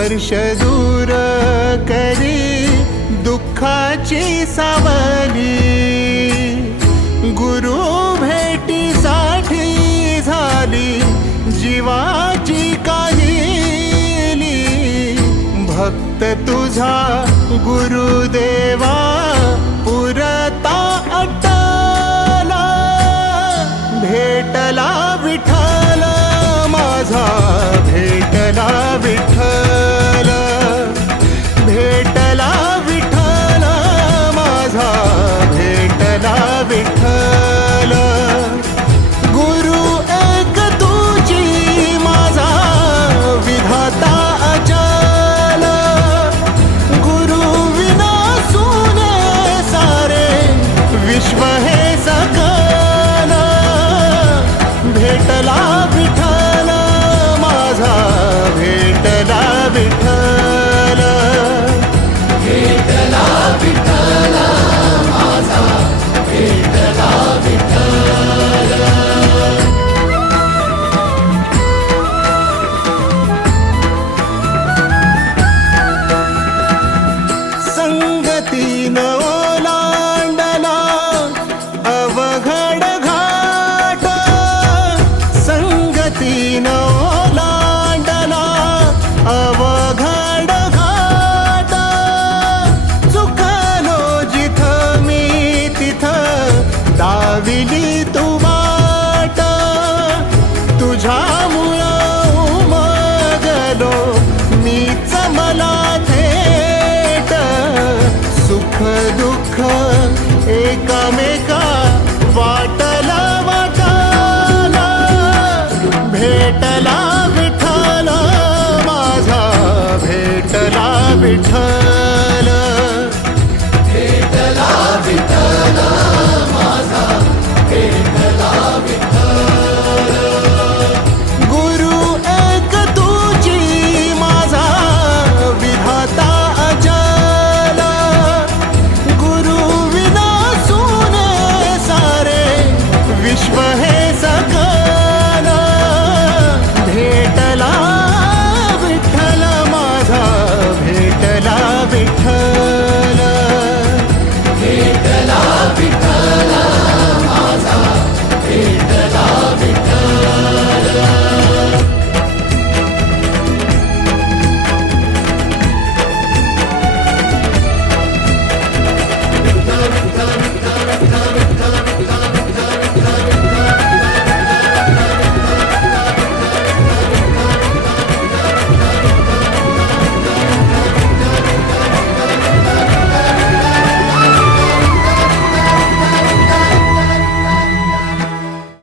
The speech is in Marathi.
स्पर्श दूर करी दुःखाची सावली। गुरु भेटीसाठी झाली जीवाची काहिली। भक्त तुझा गुरुदेवा पुरता अटला। भेटला विठ्ठल माझा, भेटला विठ्ठल, भेटला विठ्ठल माझा, भेटला विठ्ठल। गुरु एक तुझी माझा विधाता अचल। गुरु विना सुने सारे विश्व हे सकल। भेटला विठ्ठल माझा, भेटला विठ्ठल, भेटला विठ्ठल माझा, भेटला विठ्ठल। संगतीन ओलांडला अवघड घाट। संगतीन ओलांडला अवघड घाट। चुकलो जिथं मी तिथं दाविली तू वाट। तुझ्यामुळं उमगलो मीच मला थेट। सुख दुःख एकामेक